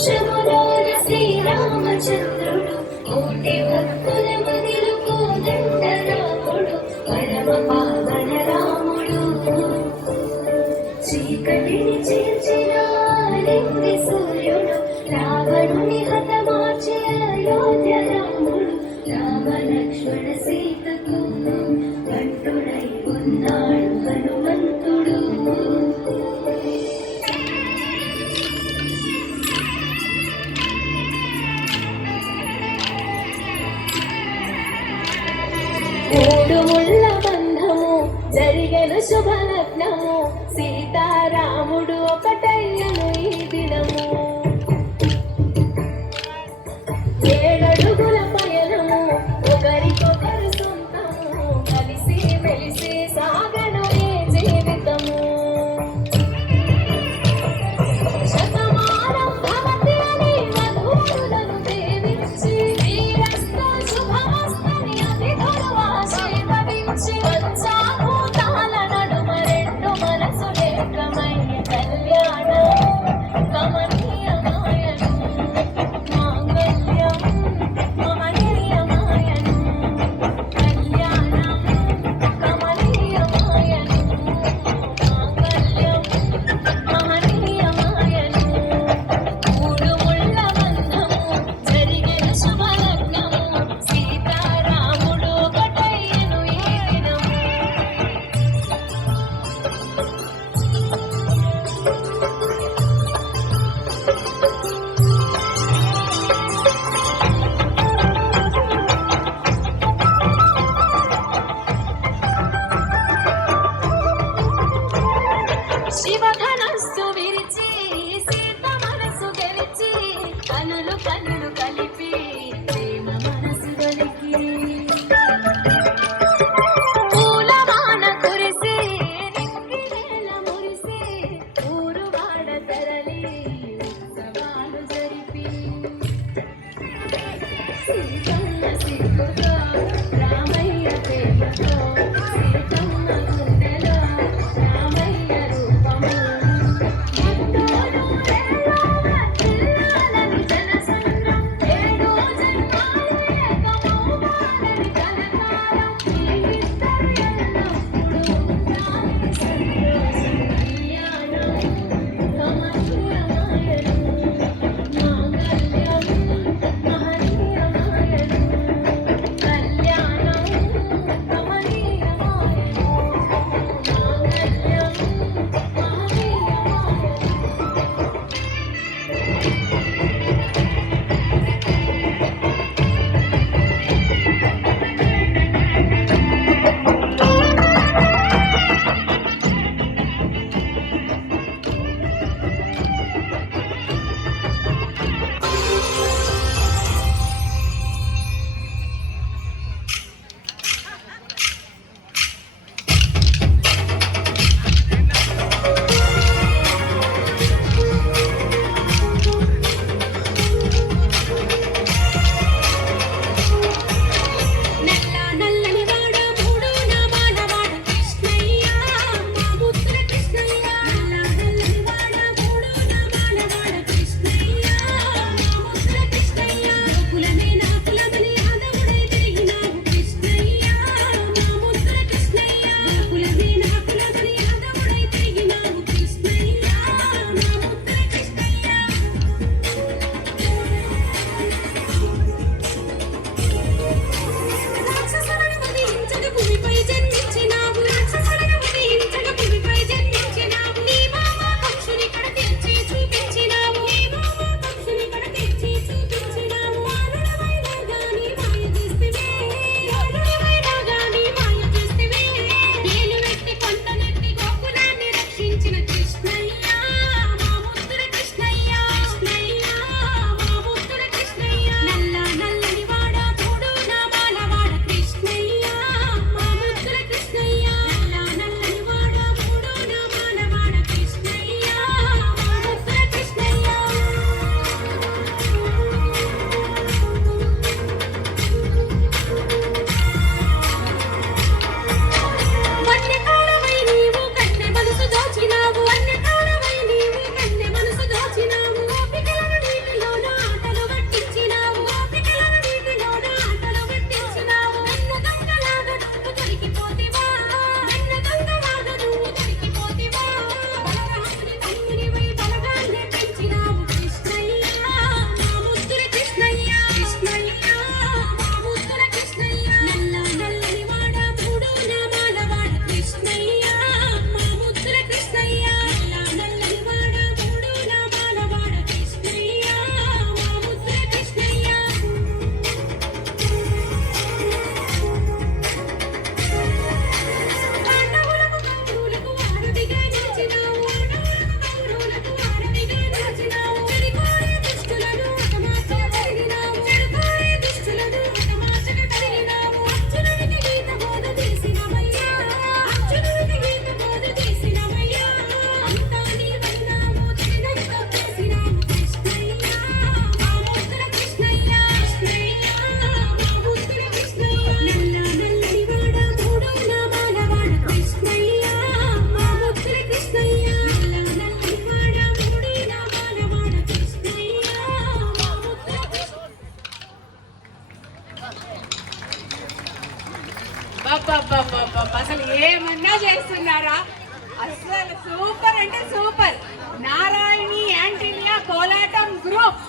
శములోన శ్రీరామచంద్రుడు కోటి భక్తుల మదిలో కోదండ రాముడు పరమ పావన రాముడు చీకటిని చీల్చిన లింగి సూర్యుడు రావణుని హతమార్చే అయోధ్య రాముడు రామ లక్ష్మణ సీతకు కంటుడై ఉన్నాడు హనుమంతుడు. మూడు ముళ్ళ బంధము జరిగెను శుభలగ్నము సీతారాముడు ఒకటయ్యను ఈ దినము. ఏడడుగుల పయనము ఒకరికొకరు సొంతము కలిసి మెలిసి సాగను ఈ జీవితము. శతమానం భవతి అని వధూవరులను దీవించి వీరస్తు శుభమస్తని అతిథులు ఆశీర్వదించి పంచాభూతాల నడుమ రెండు మనసులేకమయ్యే కళ్యాణం కమనీయమాయను మాంగళ్యం మహనీయమాయను కళ్యాణం కమనీయమాయను మాంగళ్యం మహనీయమాయను. మూడు ముళ్ళ బంధము జరిగిన శుభలగ్నము సీతారాముడు ఒకటయ్యను ఈ దినము. శివధనస్సు విరిచి సీత మనసు గెలిచి కనులు కనులు కలిపి ప్రేమ మనసు గలికి పూలవాన కురిసి నింగినేల మురిసి ఊరు వాడ తరలి ఉత్సవాలు జరిపి సీతమ్మ సిగ్గుతో రామయ్య ప్రేమతో సీతమ్మ గుండెలో రామయ్య రూపము భక్తులు పిల్లాలని జనసంద్రం ఏడు జన్మాలు ఏకమవ్వాలని కలకాలం ఈ ఇద్దరు ఎల్లప్పుడూ రామి సంతోషం కళ్యాణం కమనీయమాయను మాంగళ్యం మహనీయమాయను. అబ్బబ్బబ్బబ్బబ్బ, అసలు ఏమన్నా చేస్తున్నారా? అసలు సూపర్ అంటే సూపర్. నారాయణి యాంటీలియా కోలాటం గ్రూప్